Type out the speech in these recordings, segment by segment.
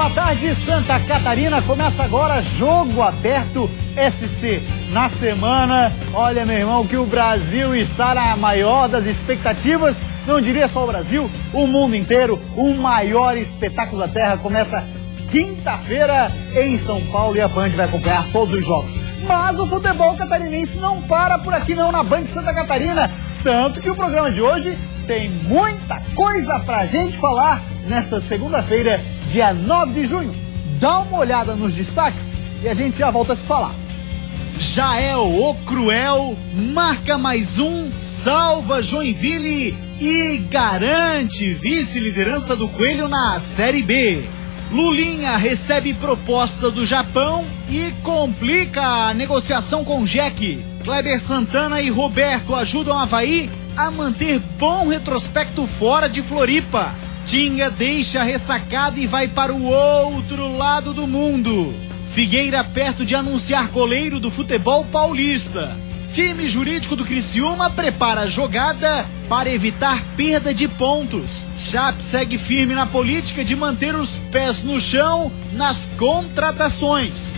Boa tarde, Santa Catarina. Começa agora Jogo Aberto SC. Na semana, olha, meu irmão, que o Brasil está na maior das expectativas. Não diria só o Brasil, o mundo inteiro. O maior espetáculo da Terra começa quinta-feira em São Paulo e a Band vai acompanhar todos os jogos. Mas o futebol catarinense não para por aqui não na Band Santa Catarina. Tanto que o programa de hoje tem muita coisa pra gente falar nesta segunda-feira, dia 9 de junho. Dá uma olhada nos destaques e a gente já volta a se falar. Jael, o Cruel, marca mais um, salva Joinville e garante vice-liderança do Coelho na Série B. Lulinha recebe proposta do Japão e complica a negociação com Jack. Kleber Santana e Roberto ajudam o Avaí a manter bom retrospecto fora de Floripa. Tinga deixa ressacado e vai para o outro lado do mundo. Figueira perto de anunciar goleiro do futebol paulista. Time jurídico do Criciúma prepara a jogada para evitar perda de pontos. Chape segue firme na política de manter os pés no chão nas contratações.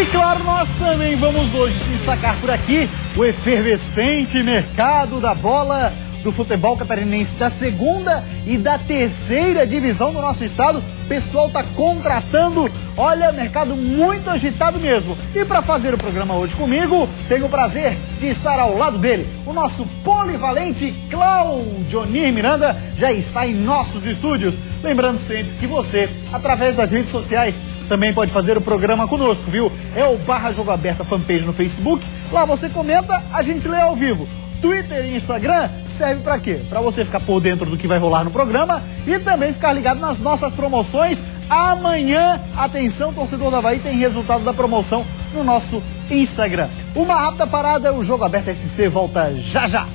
E claro, nós também vamos hoje destacar por aqui o efervescente mercado da bola do futebol catarinense da segunda e da terceira divisão do nosso estado. O pessoal tá contratando, olha, mercado muito agitado mesmo. E para fazer o programa hoje comigo, tenho o prazer de estar ao lado dele. O nosso polivalente Claudionir Miranda já está em nossos estúdios. Lembrando sempre que você, através das redes sociais, também pode fazer o programa conosco, viu? É o /Jogo Aberto fanpage no Facebook. Lá você comenta, a gente lê ao vivo. Twitter e Instagram serve para quê? Para você ficar por dentro do que vai rolar no programa e também ficar ligado nas nossas promoções. Amanhã, atenção, torcedor do Avaí, tem resultado da promoção no nosso Instagram. Uma rápida parada, o Jogo Aberto SC volta já já.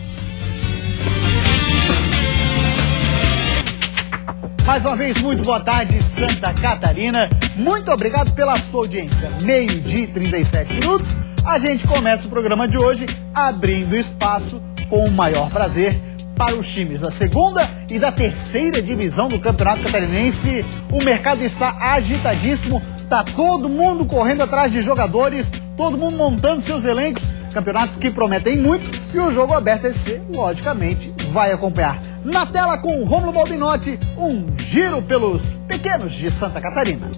Mais uma vez, muito boa tarde, Santa Catarina. Muito obrigado pela sua audiência. 12h37. A gente começa o programa de hoje abrindo espaço com o maior prazer para os times da segunda e da terceira divisão do Campeonato Catarinense. O mercado está agitadíssimo, tá todo mundo correndo atrás de jogadores, todo mundo montando seus elencos, campeonatos que prometem muito e o Jogo Aberto SC, logicamente, vai acompanhar. Na tela com o Rômulo Baldinotti, um giro pelos pequenos de Santa Catarina.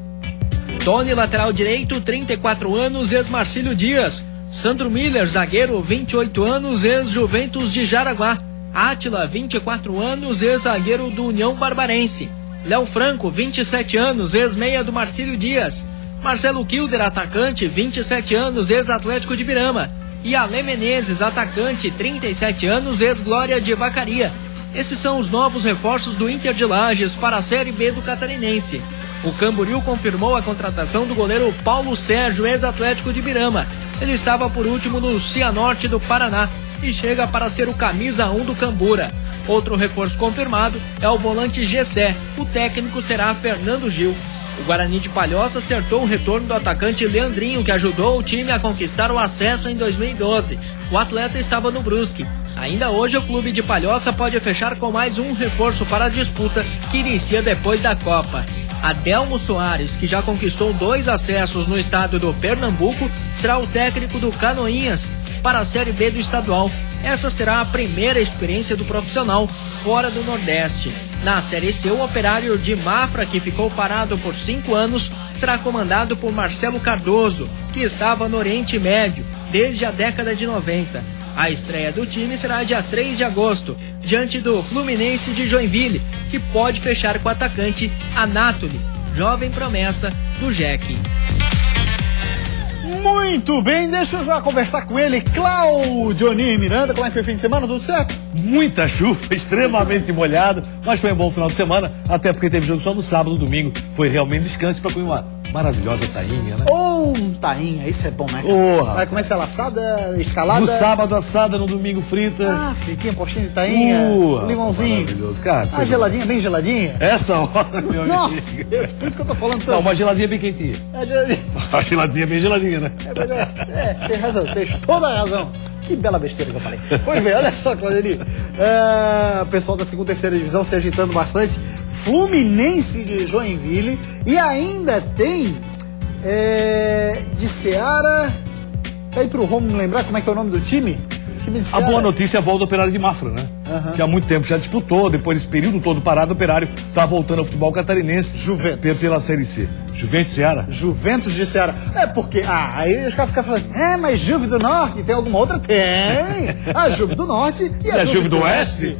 Tony, lateral direito, 34 anos, ex-Marcílio Dias. Sandro Miller, zagueiro, 28 anos, ex-Juventus de Jaraguá. Átila, 24 anos, ex-zagueiro do União Barbarense. Léo Franco, 27 anos, ex-meia do Marcílio Dias. Marcelo Kilder, atacante, 27 anos, ex-Atlético de Birama. E Ale Menezes, atacante, 37 anos, ex-Glória de Vacaria. Esses são os novos reforços do Inter de Lages para a Série B do Catarinense. O Camboriú confirmou a contratação do goleiro Paulo Sérgio, ex-Atlético de Birama. Ele estava por último no Cianorte do Paraná e chega para ser o camisa 1 do Cambura. Outro reforço confirmado é o volante Gessé. O técnico será Fernando Gil. O Guarani de Palhoça acertou o retorno do atacante Leandrinho, que ajudou o time a conquistar o acesso em 2012. O atleta estava no Brusque. Ainda hoje, o clube de Palhoça pode fechar com mais um reforço para a disputa, que inicia depois da Copa. Adelmo Soares, que já conquistou 2 acessos no estado do Pernambuco, será o técnico do Canoinhas para a Série B do estadual. Essa será a primeira experiência do profissional fora do Nordeste. Na Série C, o Operário de Mafra, que ficou parado por 5 anos, será comandado por Marcelo Cardoso, que estava no Oriente Médio desde a década de 90. A estreia do time será dia 3 de agosto, diante do Fluminense de Joinville, que pode fechar com o atacante Anátoli, jovem promessa do Jack. Muito bem, deixa eu já conversar com ele, Claudionir Miranda. Como é que foi o fim de semana? Tudo certo? Muita chuva, extremamente molhado, mas foi um bom final de semana, até porque teve jogo só no sábado, no domingo. Foi realmente descanso para comer uma maravilhosa tainha, né? Tainha, isso é bom, né? Porra. Vai começar ela assada, escalada? No sábado assada, no domingo frita. Ah, fritinha, postinha de tainha, limãozinho. Maravilhoso, cara. Ah, geladinha, bem geladinha. Essa hora, meu Nossa, amigo. Deus, por isso que eu tô falando tanto. Não, uma geladinha bem quentinha. A geladinha. A geladinha bem geladinha, né? Tem razão, tem toda a razão. Que bela besteira que eu falei. Pois bem, olha só, Claudemir. O pessoal da segunda e terceira divisão se agitando bastante. Fluminense de Joinville. E ainda tem de Ceará. Aí pro Romulo lembrar como é que é o nome do time? A boa notícia é a volta do Operário de Mafra, né? Que há muito tempo já disputou, depois desse período todo parado, o Operário tá voltando ao futebol catarinense. Juventus. Pela Série C. Juventus Ceará? Juventus de Ceará. Porque, aí os caras ficam falando, mas Juve do Norte, tem alguma outra? Tem! A Juve do Norte e a Juve do Oeste?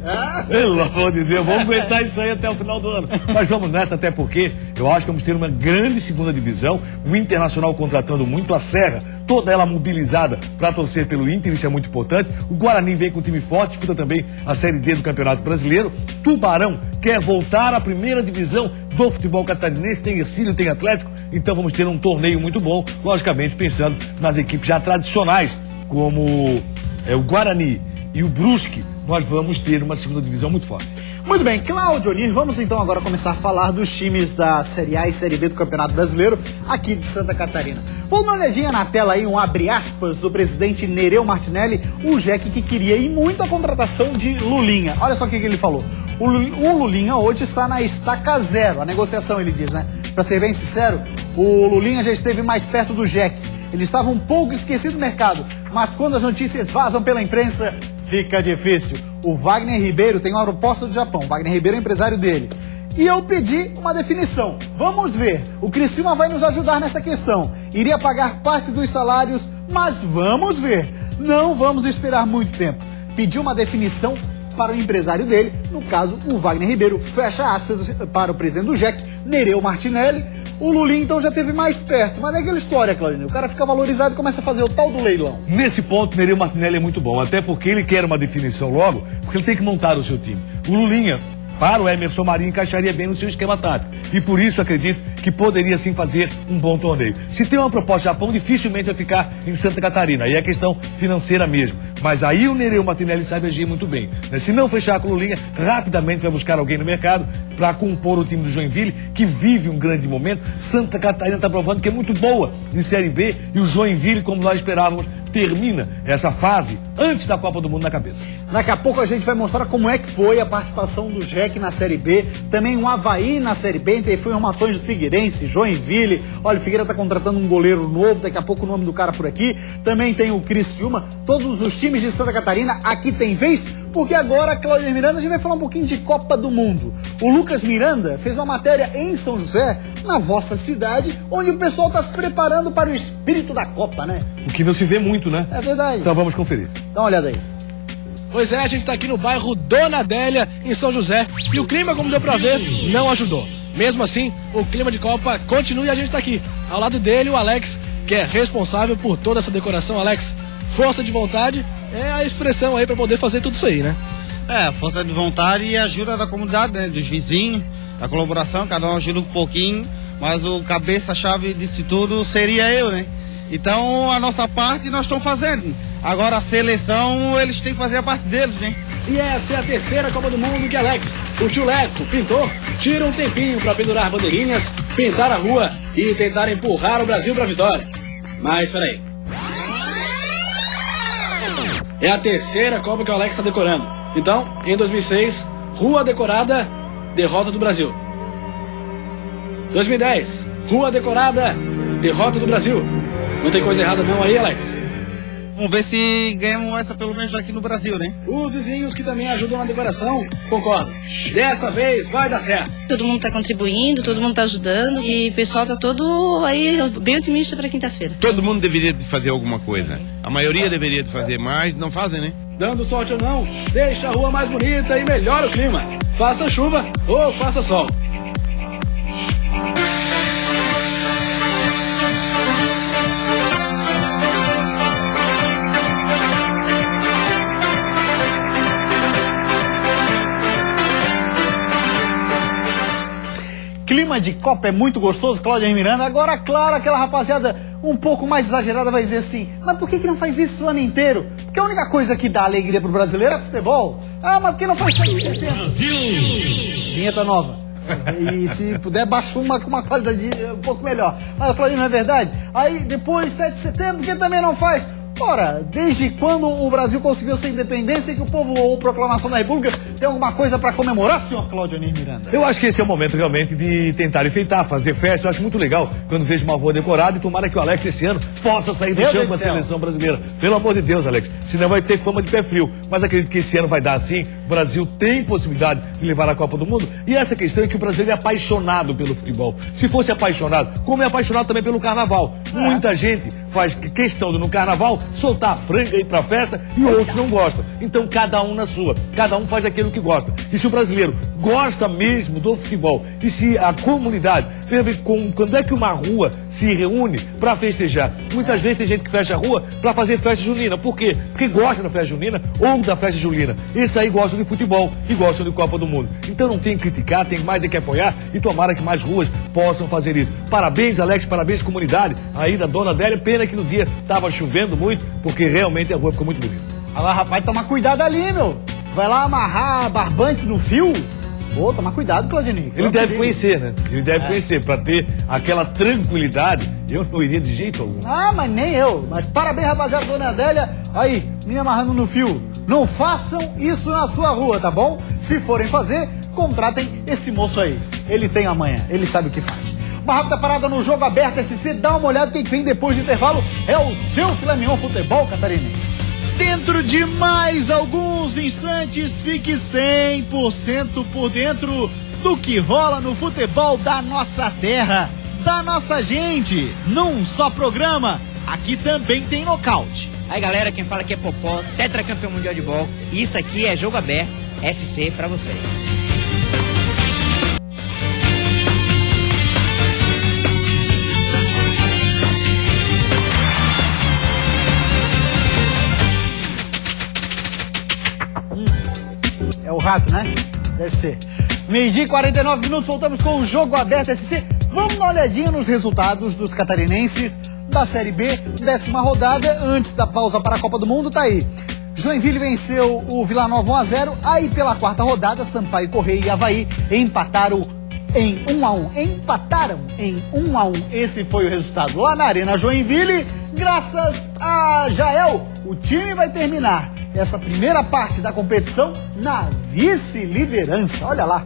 Pelo amor de Deus, vamos aguentar isso aí até o final do ano. Mas vamos nessa, até porque eu acho que vamos ter uma grande segunda divisão, o Internacional contratando muito, a Serra, toda ela mobilizada para torcer pelo Inter, isso é muito importante. O Guarani vem com um time forte, disputa também a Série D do Campeonato Brasileiro. Tubarão quer voltar à primeira divisão do futebol catarinense, tem Ercílio, tem Atlético, então vamos ter um torneio muito bom, logicamente pensando nas equipes já tradicionais, como o Guarani e o Brusque, nós vamos ter uma segunda divisão muito forte. Muito bem, Cláudio Onir, vamos então agora começar a falar dos times da Série A e Série B do Campeonato Brasileiro aqui de Santa Catarina. Vamos dar uma olhadinha na tela aí, um abre aspas do presidente Nereu Martinelli, o Jeque que queria ir muito a contratação de Lulinha. Olha só o que ele falou. O Lulinha hoje está na estaca zero, a negociação ele diz, né? Pra ser bem sincero, o Lulinha já esteve mais perto do Jeque. Ele estava um pouco esquecido do mercado, mas quando as notícias vazam pela imprensa, fica difícil. O Wagner Ribeiro tem uma proposta do Japão. O Wagner Ribeiro é empresário dele. E eu pedi uma definição. Vamos ver. O Criciúma vai nos ajudar nessa questão. Iria pagar parte dos salários, mas vamos ver. Não vamos esperar muito tempo. Pedi uma definição para o empresário dele, no caso, o Wagner Ribeiro, fecha aspas para o presidente do Jeque, Nereu Martinelli. O Lulinha, então, já esteve mais perto. Mas é aquela história, Claudinho. O cara fica valorizado e começa a fazer o tal do leilão. Nesse ponto, Nereu Martinelli é muito bom. Até porque ele quer uma definição logo, porque ele tem que montar o seu time. O Lulinha, para o Emerson Marinho, encaixaria bem no seu esquema tático. E por isso acredito que poderia sim fazer um bom torneio. Se tem uma proposta do Japão, dificilmente vai ficar em Santa Catarina. Aí é questão financeira mesmo. Mas aí o Nereu Martinelli sabe agir muito bem. Se não fechar com o Lulinha, rapidamente vai buscar alguém no mercado para compor o time do Joinville, que vive um grande momento. Santa Catarina está provando que é muito boa em Série B. E o Joinville, como nós esperávamos, termina essa fase antes da Copa do Mundo na cabeça. Daqui a pouco a gente vai mostrar como é que foi a participação do Jeque na Série B, também o Avaí na Série B, tem informações do Figueirense, Joinville, olha, o Figueira tá contratando um goleiro novo, daqui a pouco o nome do cara por aqui, também tem o Criciúma, todos os times de Santa Catarina, aqui tem vez, porque agora, Cláudio Miranda, a gente vai falar um pouquinho de Copa do Mundo. O Lucas Miranda fez uma matéria em São José, na vossa cidade, onde o pessoal tá se preparando para o espírito da Copa, né? O que não se vê muito, né? É verdade. Então vamos conferir. Dá uma olhada aí. Pois é, a gente tá aqui no bairro Dona Adélia, em São José, e o clima, como deu pra ver, não ajudou. Mesmo assim, o clima de Copa continua e a gente tá aqui. Ao lado dele, o Alex, que é responsável por toda essa decoração. Alex, força de vontade é a expressão aí pra poder fazer tudo isso aí, né? Força de vontade e ajuda da comunidade, né? Dos vizinhos, a colaboração, cada um ajuda um pouquinho, mas o cabeça-chave disso tudo seria eu, né? Então, a nossa parte nós estamos fazendo. Agora, a seleção, eles têm que fazer a parte deles, né? E essa é a terceira Copa do Mundo que Alex, o tio Leco, pintor, tira um tempinho para pendurar bandeirinhas, pintar a rua e tentar empurrar o Brasil para a vitória. Mas, peraí. É a terceira Copa que o Alex está decorando. Então, em 2006, rua decorada, derrota do Brasil. 2010, rua decorada, derrota do Brasil. Não tem coisa errada não aí, Alex? Vamos ver se ganhamos essa pelo menos aqui no Brasil, né? Os vizinhos que também ajudam na decoração concordam. Dessa vez vai dar certo. Todo mundo está contribuindo, todo mundo está ajudando e o pessoal está todo aí bem otimista para quinta-feira. Todo mundo deveria de fazer alguma coisa. A maioria deveria de fazer mais, não fazem, né? Dando sorte ou não, deixa a rua mais bonita e melhora o clima. Faça chuva ou faça sol. Clima de Copa é muito gostoso, Cláudio Miranda. Agora, claro, aquela rapaziada um pouco mais exagerada vai dizer assim, mas por que não faz isso o ano inteiro? Porque a única coisa que dá alegria pro brasileiro é futebol. Ah, mas por que não faz isso em setembro? Vinheta nova. E se puder, baixa uma com uma qualidade um pouco melhor. Mas, Cláudio, não é verdade? Aí, depois, 7 de setembro, por que também não faz? Ora, desde quando o Brasil conseguiu sua independência e que o povo ou proclamação da República tem alguma coisa para comemorar, senhor Claudionir Miranda? Eu acho que esse é o momento realmente de tentar enfeitar, fazer festa. Eu acho muito legal quando vejo uma rua decorada e tomara que o Alex esse ano possa sair do chão com a seleção brasileira. Pelo amor de Deus, Alex, senão vai ter fama de pé frio. Mas acredito que esse ano vai dar assim. O Brasil tem possibilidade de levar a Copa do Mundo. E essa questão é que o brasileiro é apaixonado pelo futebol. Se fosse apaixonado, como é apaixonado também pelo carnaval. Muita gente faz questão de no carnaval soltar a franga e ir pra festa e outros não gostam. Então cada um na sua, cada um faz aquilo que gosta. E se o brasileiro gosta mesmo do futebol e se a comunidade, quando é que uma rua se reúne para festejar? Muitas vezes tem gente que fecha a rua para fazer festa junina. Por quê? Porque gosta da festa junina ou da festa julina. Esse aí gosta de futebol e gostam de Copa do Mundo. Então não tem que criticar, tem mais é que apoiar e tomara que mais ruas possam fazer isso. Parabéns, Alex, parabéns, comunidade aí da Dona Adélia. Pena que no dia estava chovendo muito, porque realmente a rua ficou muito bonita. Olha lá, rapaz, toma cuidado ali, meu. Vai lá amarrar barbante no fio. Pô, toma cuidado, Claudionir. Ele deve conhecer, né? Ele deve conhecer, para ter aquela tranquilidade. Eu não iria de jeito algum. Ah, mas nem eu. Mas parabéns, rapaziada, Dona Adélia. Aí, me amarrando no fio. Não façam isso na sua rua, tá bom? Se forem fazer, contratem esse moço aí. Ele tem amanhã, ele sabe o que faz. Uma rápida parada no Jogo Aberto SC, dá uma olhada, quem vem depois do intervalo é o seu filé mignon futebol catarinense. Dentro de mais alguns instantes, fique 100% por dentro do que rola no futebol da nossa terra, da nossa gente. Num só programa, aqui também tem nocaute. Aí galera, quem fala aqui é Popó, tetracampeão mundial de boxe. Isso aqui é Jogo Aberto SC pra vocês. É o rato, né? Deve ser. 12h 49 minutos, voltamos com o Jogo Aberto SC. Vamos dar uma olhadinha nos resultados dos catarinenses da Série B, 10ª rodada, antes da pausa para a Copa do Mundo, tá aí. Joinville venceu o Vila Nova 1-0, aí pela 4ª rodada, Sampaio Correia e Avaí empataram em 1-1. Empataram em 1-1. Esse foi o resultado lá na Arena Joinville. Graças a Jael, o time vai terminar essa primeira parte da competição na vice-liderança. Olha lá.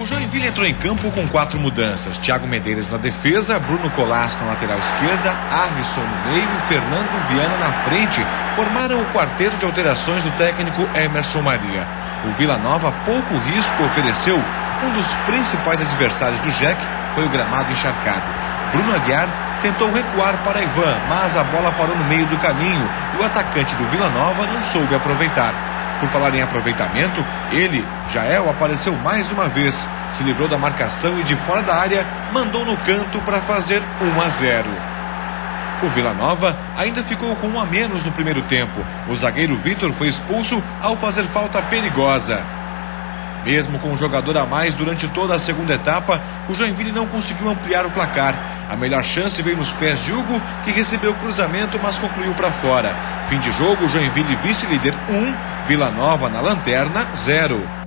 O Joinville entrou em campo com 4 mudanças. Thiago Medeiros na defesa, Bruno Colasso na lateral esquerda, Arlisson no meio e Fernando Viana na frente. Formaram o quarteto de alterações do técnico Emerson Maria. O Vila Nova pouco risco ofereceu. Um dos principais adversários do Jack foi o gramado encharcado. Bruno Aguiar tentou recuar para Ivan, mas a bola parou no meio do caminho e o atacante do Vila Nova não soube aproveitar. Por falar em aproveitamento, ele, Jael, apareceu mais uma vez, se livrou da marcação e de fora da área mandou no canto para fazer 1-0. O Vila Nova ainda ficou com 1 a menos no primeiro tempo. O zagueiro Vitor foi expulso ao fazer falta perigosa. Mesmo com um jogador a mais durante toda a segunda etapa, o Joinville não conseguiu ampliar o placar. A melhor chance veio nos pés de Hugo, que recebeu o cruzamento, mas concluiu para fora. Fim de jogo, Joinville vice-líder 1, Vila Nova na lanterna 0.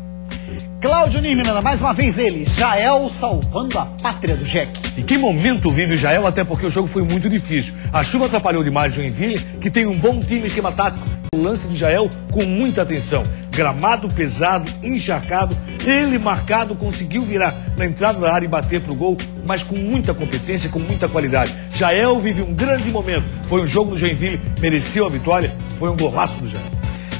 Claudionir Miranda, mais uma vez ele, Jael salvando a pátria do Jack. E que momento vive o Jael, até porque o jogo foi muito difícil. A chuva atrapalhou demais o Joinville, que tem um bom time esquema tático. O lance do Jael com muita atenção. Gramado pesado, encharcado, ele marcado, conseguiu virar na entrada da área e bater pro gol, mas com muita competência, com muita qualidade. Jael vive um grande momento. Foi um jogo do Joinville, mereceu a vitória, foi um golaço do Jael.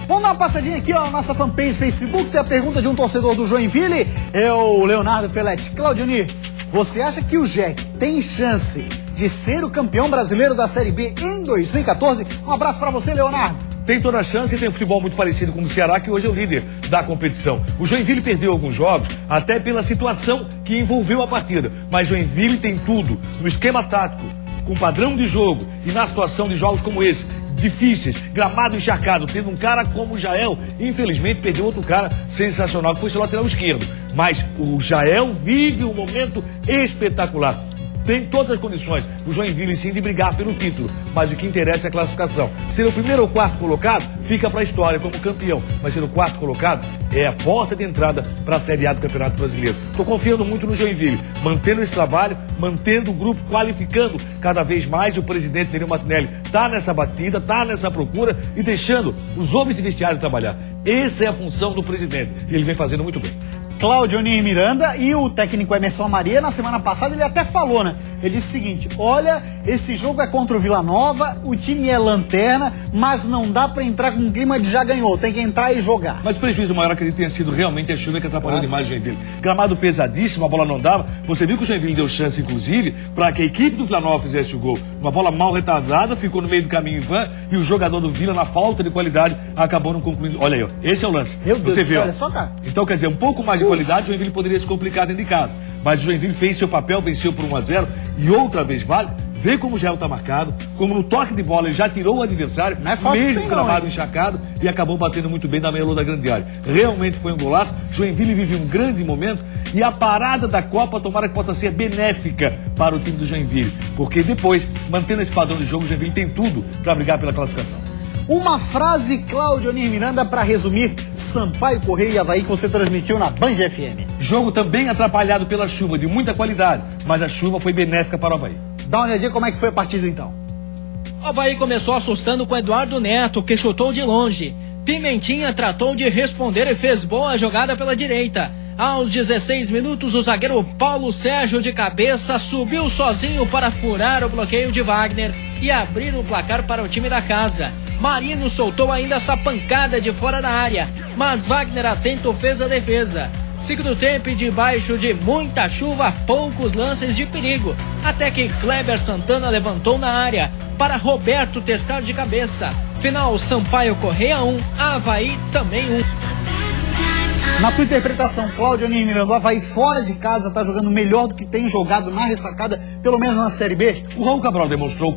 Vamos dar uma passadinha aqui, ó, na nossa fanpage Facebook, tem a pergunta de um torcedor do Joinville, é o Leonardo Feletti. Claudionir, você acha que o Jack tem chance de ser o campeão brasileiro da Série B em 2014? Um abraço pra você, Leonardo. Tem toda a chance e tem um futebol muito parecido com o do Ceará, que hoje é o líder da competição. O Joinville perdeu alguns jogos, até pela situação que envolveu a partida. Mas Joinville tem tudo, no esquema tático, com padrão de jogo e na situação de jogos como esse, difíceis, gramado encharcado, tendo um cara como o Jael, infelizmente perdeu outro cara sensacional, que foi seu lateral esquerdo. Mas o Jael vive um momento espetacular. Tem todas as condições, o Joinville sim, de brigar pelo título, mas o que interessa é a classificação. Ser o primeiro ou quarto colocado, fica para a história como campeão, mas ser o quarto colocado é a porta de entrada para a Série A do Campeonato Brasileiro. Estou confiando muito no Joinville, mantendo esse trabalho, mantendo o grupo, qualificando cada vez mais. O presidente Nereu Martinelli está nessa batida, está nessa procura e deixando os homens de vestiário trabalhar. Essa é a função do presidente e ele vem fazendo muito bem. Cláudio Onir Miranda e o técnico Emerson Maria, na semana passada, ele até falou, né? Ele disse o seguinte: olha, esse jogo é contra o Vila Nova, o time é lanterna, mas não dá pra entrar com um clima de já ganhou, tem que entrar e jogar. Mas o prejuízo maior que ele tenha sido realmente a chuva que atrapalhou demais o Joinville. Gramado pesadíssimo, a bola não dava. Você viu que o Joinville deu chance, inclusive, para que a equipe do Vila Nova fizesse o gol. Uma bola mal retardada, ficou no meio do caminho em vão e o jogador do Vila, na falta de qualidade, acabou não concluindo. Olha aí, ó, esse é o lance. Meu Deus Você do vê, céu, ó. olha só, cara. Então, quer dizer, um pouco mais de qualidade, o Joinville poderia se complicar dentro de casa. Mas o Joinville fez seu papel, venceu por 1-0 e outra vez vale. Vê como o Gel está marcado, como no toque de bola ele já tirou o adversário, não é fácil mesmo assim, gramado encharcado, e acabou batendo muito bem na meia-lua da grande área. Realmente foi um golaço. Joinville vive um grande momento e a parada da Copa tomara que possa ser benéfica para o time do Joinville, porque depois, mantendo esse padrão de jogo, o Joinville tem tudo para brigar pela classificação. Uma frase, Cláudio Onir Miranda, para resumir Sampaio Corrêa e Avaí, que você transmitiu na Band FM. Jogo também atrapalhado pela chuva, de muita qualidade, mas a chuva foi benéfica para o Avaí. Dá uma olhadinha como é que foi a partida então. O Avaí começou assustando com Eduardo Neto, que chutou de longe. Pimentinha tratou de responder e fez boa jogada pela direita. Aos 16 minutos, o zagueiro Paulo Sérgio de cabeça subiu sozinho para furar o bloqueio de Wagner e abrir o placar para o time da casa. Marino soltou ainda essa pancada de fora da área, mas Wagner atento fez a defesa. Segundo tempo e debaixo de muita chuva, poucos lances de perigo, até que Kleber Santana levantou na área para Roberto testar de cabeça. Final, Sampaio Corrêa 1, Avaí também 1. Na tua interpretação, Cláudio Onir Miranda, o Avaí fora de casa está jogando melhor do que tem jogado na ressacada, pelo menos na Série B? O Raul Cabral demonstrou,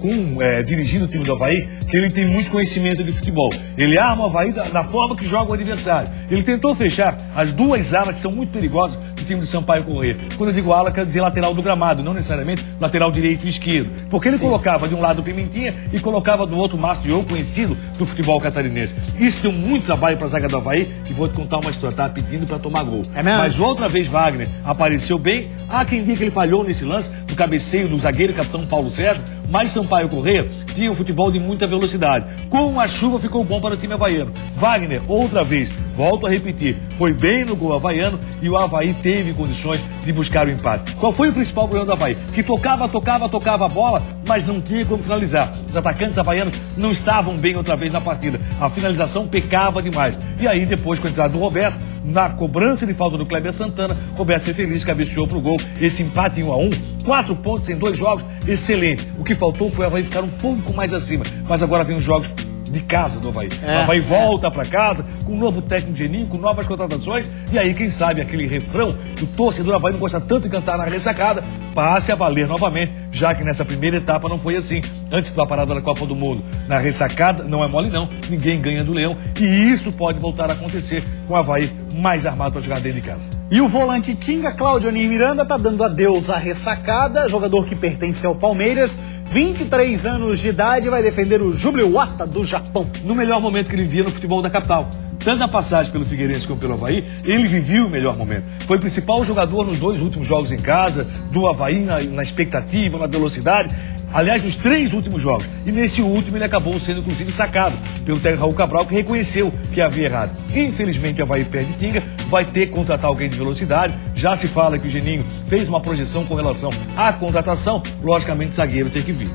dirigindo o time do Avaí, que ele tem muito conhecimento de futebol. Ele arma o Avaí da forma que joga o adversário. Ele tentou fechar as duas alas que são muito perigosas do time do Sampaio Corrêa. Quando eu digo ala, quero dizer lateral do gramado, não necessariamente lateral direito e esquerdo. Porque ele colocava de um lado o Pimentinha e colocava do outro o Márcio Diogo, conhecido do futebol catarinense. Isso deu muito trabalho para a zaga do Avaí, e vou te contar uma história, tá pedindo para tomar gol. É mesmo? Mas outra vez Wagner apareceu bem. Há quem diga que ele falhou nesse lance do cabeceio do zagueiro capitão Paulo Sérgio, mas Sampaio Corrêa tinha um futebol de muita velocidade. Com a chuva ficou bom para o time havaiano. Wagner, outra vez, volto a repetir, foi bem no gol havaiano e o Avaí teve condições de buscar o empate. Qual foi o principal problema do Avaí? Que tocava a bola, mas não tinha como finalizar. Os atacantes havaianos não estavam bem outra vez na partida. A finalização pecava demais. E aí, depois, com a entrada do Roberto, na cobrança de falta do Kleber Santana, Roberto foi feliz, cabeceou pro gol. Esse empate em 1-1, 4 pontos em 2 jogos, excelente. O que faltou foi o Avaí ficar um pouco mais acima. Mas agora vem os jogos de casa do Avaí. O Avaí volta para casa com um novo técnico Geninho, com novas contratações, e aí, quem sabe, aquele refrão que o torcedor Avaí não gosta tanto de cantar na ressacada, passe a valer novamente, já que nessa primeira etapa não foi assim. Antes da parada da Copa do Mundo, na ressacada, não é mole não, ninguém ganha do Leão, e isso pode voltar a acontecer com o Avaí mais armado para jogar dentro de casa. E o volante Tinga, Cláudio Onir Miranda, tá dando adeus à ressacada, jogador que pertence ao Palmeiras, 23 anos de idade, vai defender o Jubiluata do Japão. No melhor momento que ele via no futebol da capital. Tanto na passagem pelo Figueirense como pelo Avaí, ele vivia o melhor momento. Foi o principal jogador nos 2 últimos jogos em casa, do Avaí na expectativa, na velocidade. Aliás, nos 3 últimos jogos. E nesse último ele acabou sendo, inclusive, sacado pelo técnico Raul Cabral, que reconheceu que havia errado. Infelizmente, o Avaí perde Tinga, vai ter que contratar alguém de velocidade. Já se fala que o Geninho fez uma projeção com relação à contratação. Logicamente, zagueiro tem que vir.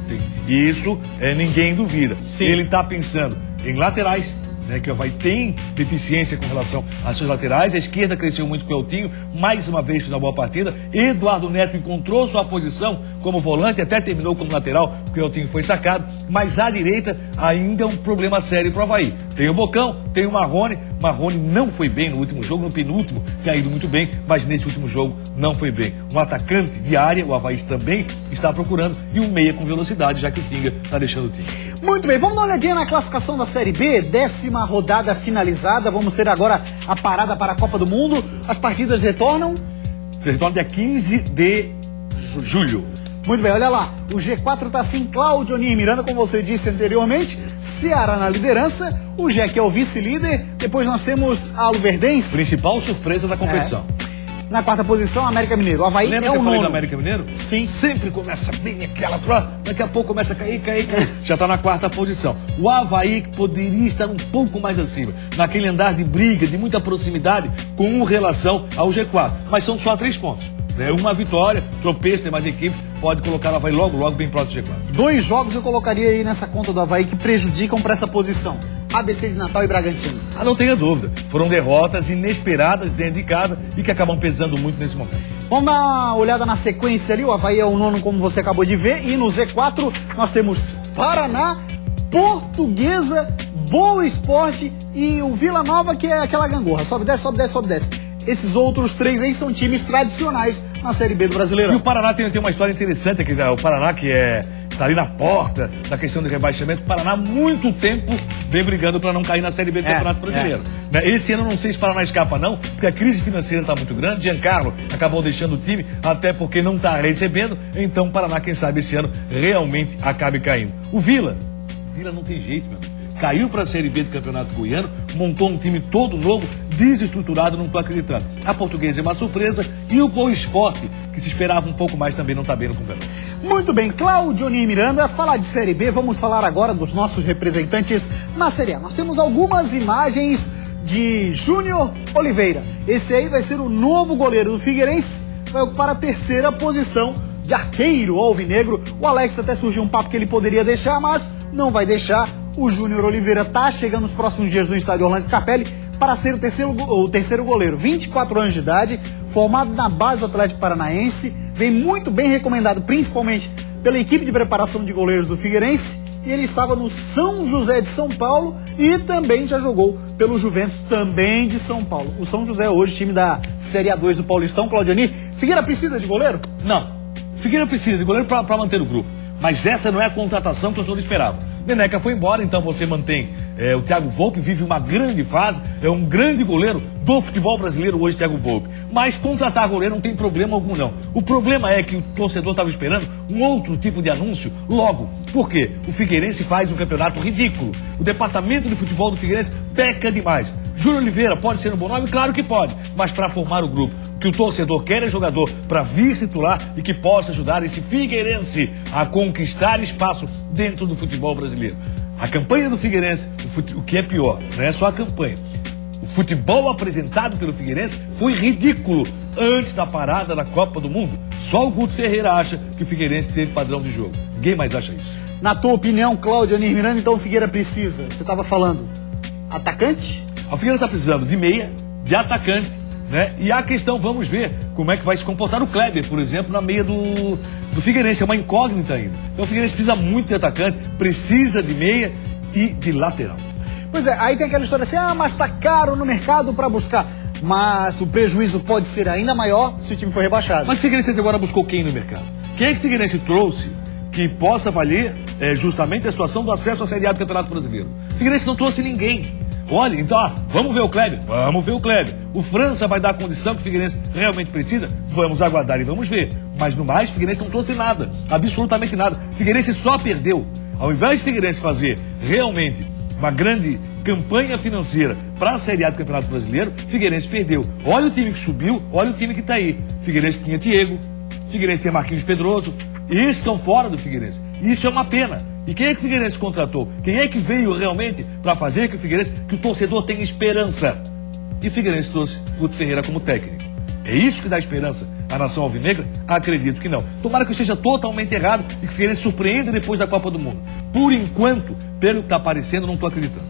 Isso ninguém duvida. Sim. Ele está pensando em laterais, que o Avaí tem deficiência com relação às suas laterais. A esquerda cresceu muito com o Eltinho, mais uma vez fez uma boa partida. Eduardo Neto encontrou sua posição como volante, até terminou como lateral, porque o Eltinho foi sacado. Mas à direita ainda é um problema sério para o Avaí. Tem o Bocão, tem o Marrone. Marrone não foi bem no último jogo, no penúltimo tinha ido muito bem, mas nesse último jogo não foi bem. Um atacante de área, o Avaí também está procurando, e um meia com velocidade, já que o Tinga está deixando o time. Muito bem, vamos dar uma olhadinha na classificação da Série B, 10ª rodada finalizada, vamos ter agora a parada para a Copa do Mundo, as partidas retornam? Retorna dia 15 de julho. Muito bem, olha lá, o G4 tá assim, Cláudio Onir Miranda, como você disse anteriormente, Ceará na liderança, o G que é o vice-líder, depois nós temos a Luverdense. Principal surpresa da competição. Na quarta posição, América Mineiro. O Avaí Lembra é que o eu falei nono. do América Mineiro? Sim. Sempre começa bem aquela, daqui a pouco começa a cair. Já está na quarta posição. O Avaí poderia estar um pouco mais acima, naquele andar de briga, de muita proximidade com relação ao G4. Mas são só 3 pontos. Uma vitória, tropeço, tem mais equipes, pode colocar o Avaí logo bem próximo do G4. 2 jogos eu colocaria aí nessa conta do Avaí que prejudicam para essa posição. ABC de Natal e Bragantino. Não tenha dúvida. Foram derrotas inesperadas dentro de casa e que acabam pesando muito nesse momento. Vamos dar uma olhada na sequência ali. O Avaí é o nono, como você acabou de ver. E no Z4 nós temos Paraná, Portuguesa, Boa Esporte e o Vila Nova, que é aquela gangorra. Sobe, desce, sobe, desce, sobe, desce. Esses outros 3 aí são times tradicionais na Série B do Brasileirão. E o Paraná tem uma história interessante aqui. O Paraná que está ali na porta da questão de rebaixamento. O Paraná há muito tempo vem brigando para não cair na Série B do Campeonato Brasileiro. Esse ano não sei se o Paraná escapa não, porque a crise financeira está muito grande. Giancarlo acabou deixando o time, até porque não está recebendo. Então o Paraná, quem sabe, esse ano realmente acabe caindo. O Vila não tem jeito, meu amigo. Caiu para a Série B do Campeonato Goiano, montou um time todo novo, desestruturado, não estou acreditando. A Portuguesa é uma surpresa e o Boa Esporte, que se esperava um pouco mais, também não está bem no campeonato. Muito bem, Cláudio Onir Miranda, falar de Série B, vamos falar agora dos nossos representantes na Série A. Nós temos algumas imagens de Júnior Oliveira. Esse aí vai ser o novo goleiro do Figueirense, vai ocupar a 3ª posição de arqueiro alvinegro. O Alex até surgiu um papo que ele poderia deixar, mas não vai deixar. O Júnior Oliveira está chegando nos próximos dias no estádio Orlando Scarpelli para ser o terceiro goleiro. 24 anos de idade, formado na base do Atlético Paranaense, vem muito bem recomendado, principalmente pela equipe de preparação de goleiros do Figueirense. E ele estava no São José de São Paulo e também já jogou pelo Juventus, também de São Paulo. O São José hoje, time da Série A2 do Paulistão. Claudio Onir, Figueira precisa de goleiro? Não. Figueira precisa de goleiro para manter o grupo. Mas essa não é a contratação que o senhor esperava. Neneca foi embora, então você mantém o Thiago Volpe, vive uma grande fase, é um grande goleiro do futebol brasileiro hoje, Thiago Volpe. Mas contratar goleiro não tem problema algum, não. O problema é que o torcedor estava esperando um outro tipo de anúncio logo. Por quê? O Figueirense faz um campeonato ridículo. O departamento de futebol do Figueirense peca demais. Júnior Oliveira pode ser um bom nome? Claro que pode, mas para formar o grupo. O que o torcedor quer é jogador para vir titular e que possa ajudar esse Figueirense a conquistar espaço dentro do futebol brasileiro. A campanha do Figueirense, o que é pior, não é só a campanha. O futebol apresentado pelo Figueirense foi ridículo antes da parada da Copa do Mundo. Só o Guto Ferreira acha que o Figueirense teve padrão de jogo. Ninguém mais acha isso. Na tua opinião, Cláudio Onir Miranda, então o Figueira precisa, você estava falando, atacante? A Figueira está precisando de meia, de atacante, né? E a questão, vamos ver como é que vai se comportar o Kleber, por exemplo, na meia do Figueirense. É uma incógnita ainda. Então o Figueirense precisa muito de atacante, precisa de meia e de lateral. Pois é, aí tem aquela história assim, mas tá caro no mercado para buscar. Mas o prejuízo pode ser ainda maior se o time for rebaixado. Mas o Figueirense agora buscou quem no mercado? Quem é que o Figueirense trouxe que possa valer justamente a situação do acesso à Série A do Campeonato Brasileiro? O Figueirense não trouxe ninguém. Olha, então, vamos ver o Kleber? Vamos ver o Kleber. O França vai dar a condição que o Figueirense realmente precisa? Vamos aguardar e vamos ver. Mas no mais, o Figueirense não trouxe nada, absolutamente nada. O Figueirense só perdeu. Ao invés de o Figueirense fazer realmente uma grande campanha financeira para a Série A do Campeonato Brasileiro, o Figueirense perdeu. Olha o time que subiu, olha o time que está aí. O Figueirense tinha Diego, o Figueirense tinha Marquinhos Pedroso. Esses estão fora do Figueirense. Isso é uma pena. E quem é que o Figueirense contratou? Quem é que veio realmente para fazer que o torcedor tenha esperança? E o Figueirense trouxe Guto Ferreira como técnico. É isso que dá esperança à nação alvinegra? Acredito que não. Tomara que eu esteja totalmente errado e que o Figueirense surpreenda depois da Copa do Mundo. Por enquanto, pelo que está aparecendo, não estou acreditando.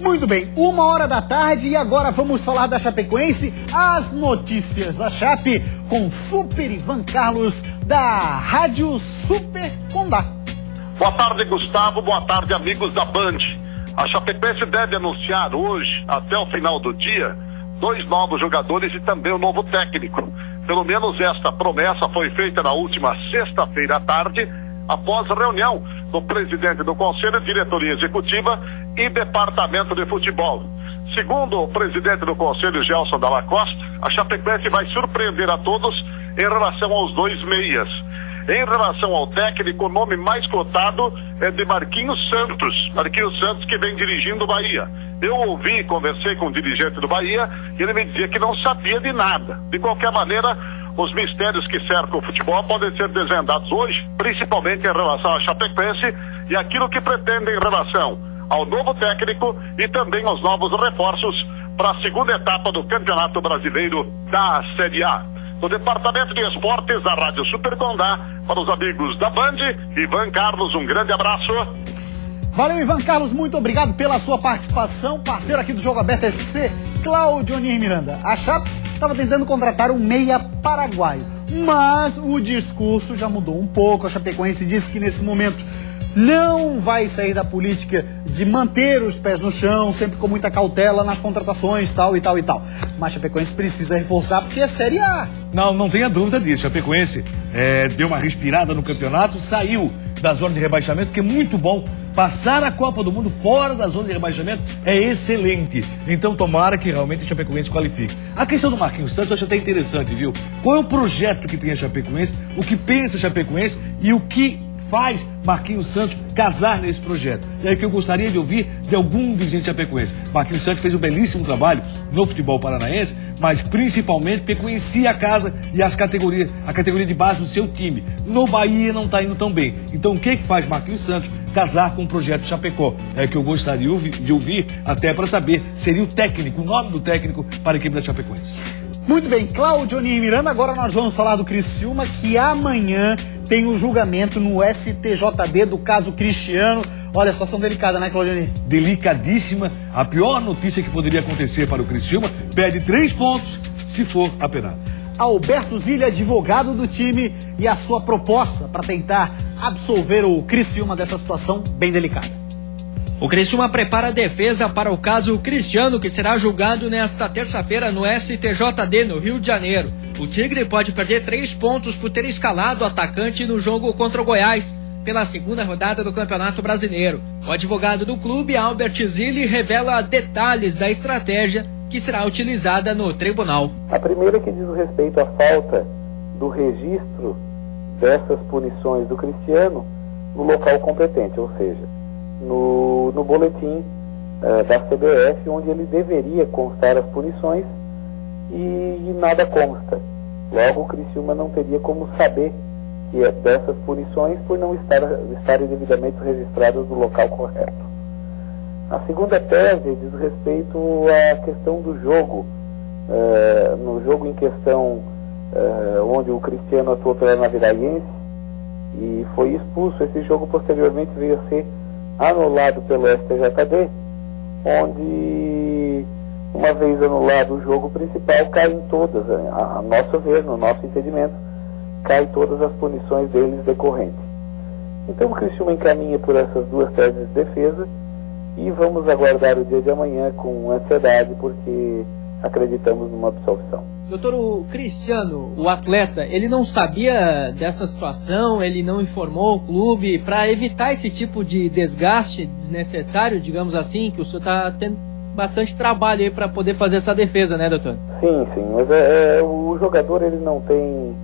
Muito bem, 13h e agora vamos falar da Chapecoense, as notícias da Chape com Super Ivan Carlos da Rádio Super Condá. Boa tarde, Gustavo, boa tarde, amigos da Band. A Chapecoense deve anunciar hoje, até o final do dia, 2 novos jogadores e também um novo técnico. Pelo menos esta promessa foi feita na última sexta-feira à tarde, após a reunião do presidente do Conselho, diretoria executiva e departamento de futebol. Segundo o presidente do Conselho, Gelson Dalla Costa, a Chapecoense vai surpreender a todos em relação aos 2 meias. Em relação ao técnico, o nome mais cotado é de Marquinhos Santos. Marquinhos Santos, que vem dirigindo o Bahia. Eu ouvi, conversei com o dirigente do Bahia, e ele me dizia que não sabia de nada. De qualquer maneira, os mistérios que cercam o futebol podem ser desvendados hoje, principalmente em relação à Chapecoense e aquilo que pretende em relação ao novo técnico e também aos novos reforços para a segunda etapa do Campeonato Brasileiro da Série A. No Departamento de Esportes da Rádio Super Condá, para os amigos da Band, Ivan Carlos, um grande abraço. Valeu, Ivan Carlos, muito obrigado pela sua participação. Parceiro aqui do Jogo Aberto SC, Cláudio Miranda. A Chape estava tentando contratar um meia paraguaio, mas o discurso já mudou um pouco. A Chapecoense disse que nesse momento não vai sair da política de manter os pés no chão, sempre com muita cautela nas contratações, tal e tal e tal. Mas a Chapecoense precisa reforçar porque é Série A. Não tenha dúvida disso. A Chapecoense deu uma respirada no campeonato, saiu da zona de rebaixamento, que é muito bom. Passar a Copa do Mundo fora da zona de rebaixamento é excelente. Então tomara que realmente a Chapecoense qualifique. A questão do Marquinhos Santos eu acho até interessante, viu? Qual é o projeto que tem a Chapecoense, o que pensa a Chapecoense e o que faz Marquinhos Santos casar nesse projeto. E aí que eu gostaria de ouvir de algum dirigente chapecoense. Marquinhos Santos fez um belíssimo trabalho no futebol paranaense, mas principalmente porque conhecia a casa e a categoria de base do seu time. No Bahia não está indo tão bem. Então o que faz Marquinhos Santos casar com o projeto Chapecó? É que eu gostaria de ouvir até para saber, seria o técnico, o nome do técnico para a equipe da Chapecoense. Muito bem, Cláudio Miranda, agora nós vamos falar do Criciúma, que amanhã tem o julgamento no STJD do caso Cristiano. Olha, a situação delicada, né, Claudio? Delicadíssima. A pior notícia que poderia acontecer para o Criciúma, perde 3 pontos se for apenado. Alberto Zilli, advogado do time, e a sua proposta para tentar absolver o Criciúma dessa situação bem delicada. O Criciúma prepara a defesa para o caso Cristiano, que será julgado nesta terça-feira no STJD, no Rio de Janeiro. O Tigre pode perder 3 pontos por ter escalado o atacante no jogo contra o Goiás, pela segunda rodada do Campeonato Brasileiro. O advogado do clube, Albert Zilli, revela detalhes da estratégia que será utilizada no tribunal. A primeira que diz respeito à falta do registro dessas punições do Cristiano no local competente, ou seja, no boletim da CBF, onde ele deveria constar as punições e nada consta. Logo, o Criciúma não teria como saber que é dessas punições por não estarem devidamente registradas no local correto. A segunda tese diz respeito à questão do jogo. No jogo em questão, onde o Cristiano atuou pela Naviraense e foi expulso, esse jogo posteriormente veio a ser anulado pelo STJD, onde, uma vez anulado o jogo principal, caem todas, a nosso ver, no nosso entendimento, caem todas as punições deles decorrentes. Então o Criciúma encaminha por essas duas teses de defesa e vamos aguardar o dia de amanhã com ansiedade, porque acreditamos numa absolvição. Doutor, o Cristiano, o atleta, ele não sabia dessa situação, ele não informou o clube para evitar esse tipo de desgaste desnecessário, digamos assim, que o senhor está tendo bastante trabalho aí para poder fazer essa defesa, né, doutor? Sim, mas o jogador ele não tem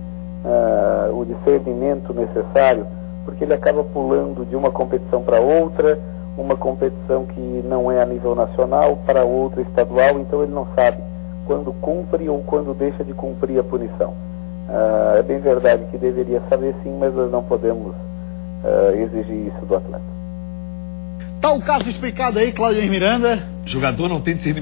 o discernimento necessário, porque ele acaba pulando de uma competição para outra, uma competição que não é a nível nacional para outra estadual, então ele não sabe quando cumpre ou quando deixa de cumprir a punição. É bem verdade que deveria saber sim, mas nós não podemos exigir isso do atleta. Tá o caso explicado aí, Cláudio Miranda. O jogador não tem discernimento.